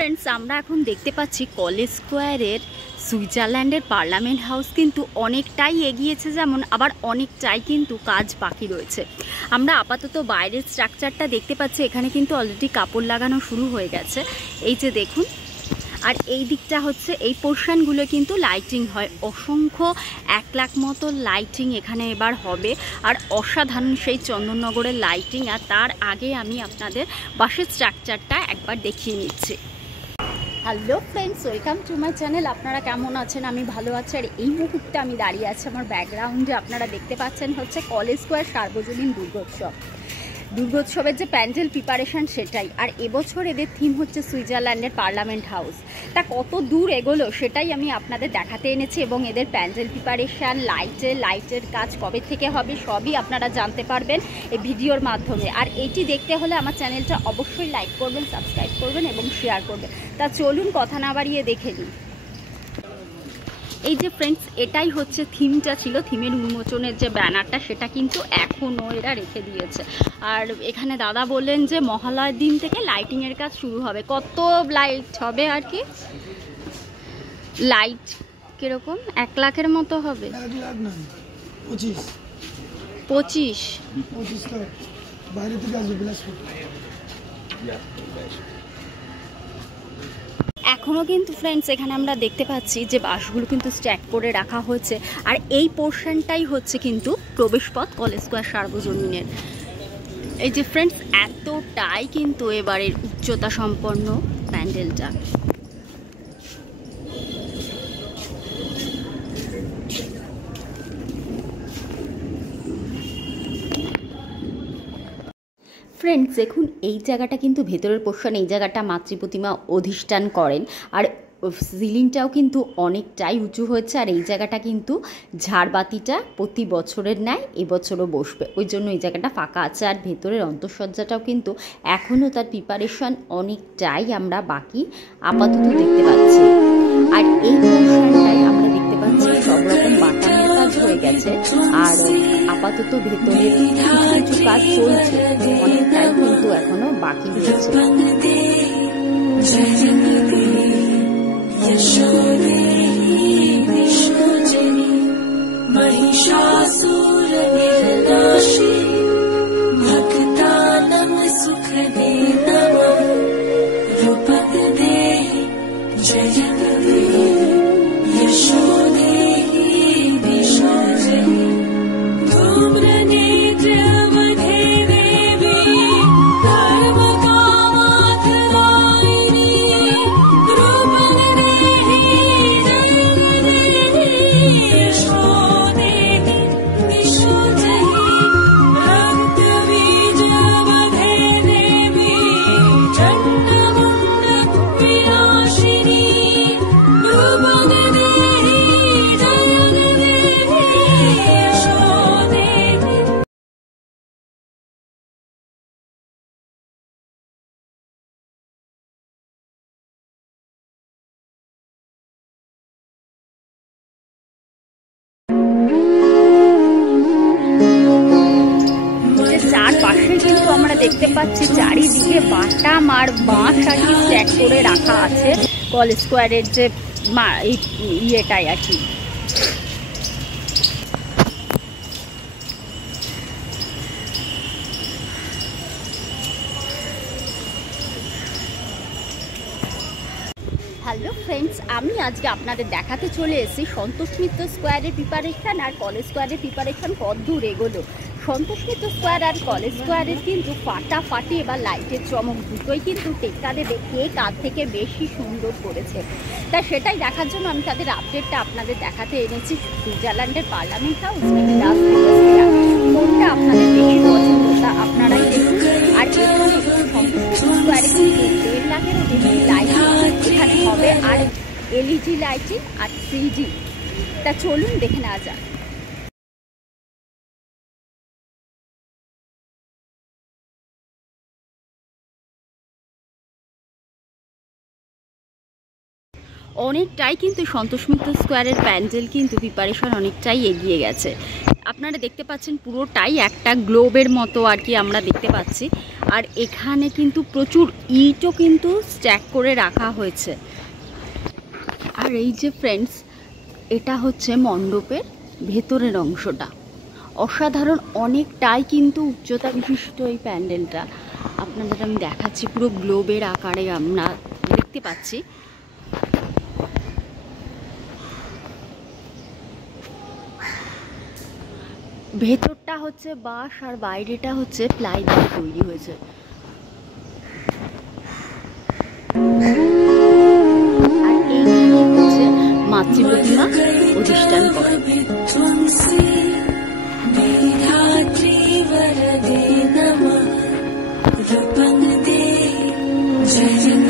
Friends, আমরা এখন দেখতে পাচ্ছি কলেজ স্কোয়ারের সুইজারল্যান্ডের পার্লামেন্ট হাউস কিন্তু অনেকটাই এগিয়েছে, যেমন আবার অনেকটাই কিন্তু কাজ বাকি রয়েছে। আমরা আপাতত বাইরের স্ট্রাকচারটা দেখতে পাচ্ছি, এখানে কিন্তু অলরেডি কাপড় লাগানো শুরু হয়ে গেছে, এই যে দেখুন। আর এই দিকটা হচ্ছে, এই পোর্শনগুলো কিন্তু লাইটিং হয়, অসংখ্য 1 লাখ মতো লাইটিং এখানে এবার হবে। আর অসাধারণ সেই চন্দননগরের লাইটিং। আর তার আগে আমি আপনাদের বাসের স্ট্রাকচারটা একবার দেখিয়ে নিচ্ছি। Hello friends, welcome to my channel. আপনারা কেমন আছেন? আমি ভালো আছি। আর এই মুহূর্তে আমি দাঁড়িয়ে আছি, আমার ব্যাকগ্রাউন্ডে আপনারা দেখতে পাচ্ছেন হচ্ছে কলেজ স্কোয়ার সার্বজনীন দুর্গোৎসবের যে প্যান্ডেল প্রিপারেশান সেটাই। আর এবছর এদের থিম হচ্ছে সুইজারল্যান্ডের পার্লামেন্ট হাউস। তা কত দূর এগোলো সেটাই আমি আপনাদের দেখাতে এনেছি, এবং এদের প্যান্ডেল প্রিপারেশান, লাইটের কাজ কবে থেকে হবে সবই আপনারা জানতে পারবেন এই ভিডিওর মাধ্যমে। আর এটি দেখতে হলে আমার চ্যানেলটা অবশ্যই লাইক করবেন, সাবস্ক্রাইব করবেন এবং শেয়ার করবেন। তা চলুন কথা না বাড়িয়ে দেখে নিই। এই যে ফ্রেন্ডস, এটাই হচ্ছে থিমটা ছিল, থিমের উন্মোচনের যে ব্যানারটা সেটা কিন্তু এখনও এরা রেখে দিয়েছে। আর এখানে দাদা বললেন যে মহালয়ার দিন থেকে লাইটিংয়ের কাজ শুরু হবে। কত লাইট হবে আর কি? লাইট কিরকম? 1 লাখের মতো হবে? 25 বাইরে থেকে আসবে। এখনও কিন্তু ফ্রেন্ডস এখানে আমরা দেখতে পাচ্ছি যে বাসগুলো কিন্তু স্ট্যাক করে রাখা হয়েছে। আর এই পোর্শনটাই হচ্ছে কিন্তু প্রবেশপথ কলেজ স্কোয়ার সার্বজনীনের। এই যে ফ্রেন্ডস, এতটাই কিন্তু এবারের উচ্চতা সম্পন্ন প্যান্ডেলটা। ফ্রেন্ডস দেখুন, এই জায়গাটা কিন্তু ভেতরের পোর্শন, এই জায়গাটা মাতৃপ্রতিমা অধিষ্ঠান করেন। আর সিলিংটাও কিন্তু অনেকটাই উঁচু হয়েছে। আর এই জায়গাটা কিন্তু ঝাড়বাতিটা প্রতি বছরের ন্যায় এবছরও বসবে, ওই জন্য এই জায়গাটা ফাঁকা আছে। আর ভেতরের অন্তঃসজ্জাটাও কিন্তু এখনও তার প্রিপারেশন অনেকটাই আমরা বাকি আপাতত দেখতে পাচ্ছি। আর এই পোর্শনটাই আমরা দেখতে পাচ্ছি সব রকম বাটামের কাজ হয়ে গেছে। আর আপাতত ভেতরে কিছু কাজ চলছে, অনেকটাই কিন্তু এখনো বাকি রয়েছে। চারপাশে কিন্তু আমরা দেখতে পাচ্ছি চারিদিকে বাটাম আর বাঁশ আর কি স্ট্যাক করে রাখা আছে কলেজ স্কোয়ারের যে ইয়েটাই আর কি। হ্যালো ফ্রেন্ডস, আমি আজকে আপনাদের দেখাতে চলে এসেছি সন্তোষ মিত্র স্কোয়ারের প্রিপারেশান আর কলেজ স্কোয়ারের প্রিপারেশান কত দূর এগোলো। সন্তোষ মিত্র স্কোয়ার আর কলেজ স্কোয়ারের কিন্তু ফাটাফাটি এবার লাইটের চমক দুটোই কিন্তু টেক্কা দেবে কে কার থেকে বেশি সুন্দর করেছে। তা সেটাই দেখার জন্য আমি তাদের আপডেটটা আপনাদের দেখাতে এনেছি। সুইজারল্যান্ডের পার্লামেন্ট হাউস নাকি লাস ভেগাস, কোনটা আপনাদের বেশি পছন্দ তা আপনারাই দেখুন। আর এখানে সন্তোষ মিত্র স্কোয়ারে কিন্তু 1.5 লাখেরও বেশি লাইটিং এখানে হবে, আর এলইডি লাইটিং আর 3D। তা চলুন দেখে নেওয়া যাক। অনেকটাই কিন্তু সন্তোষ মিত্র স্কোয়ারের প্যান্ডেল কিন্তু প্রিপারেশন অনেকটাই এগিয়ে গেছে। আপনারা দেখতে পাচ্ছেন পুরোটাই একটা গ্লোবের মতো আর কি আমরা দেখতে পাচ্ছি। আর এখানে কিন্তু প্রচুর ইটও কিন্তু স্ট্যাক করে রাখা হয়েছে। আর এই যে ফ্রেন্ডস, এটা হচ্ছে মণ্ডপের ভেতরের অংশটা। অসাধারণ অনেকটাই কিন্তু উচ্চতা বিশিষ্ট এই প্যান্ডেলটা। আপনাদের আমি দেখাচ্ছি, পুরো গ্লোবের আকারে আমরা দেখতে পাচ্ছি। ভেতরটা হচ্ছে বাঁশ আর বাইরেটা হচ্ছে প্লাই দিয়ে তৈরি হয়েছে। আর এইখানে হচ্ছে মাতৃ প্রতিমা অধিষ্ঠান করে। जय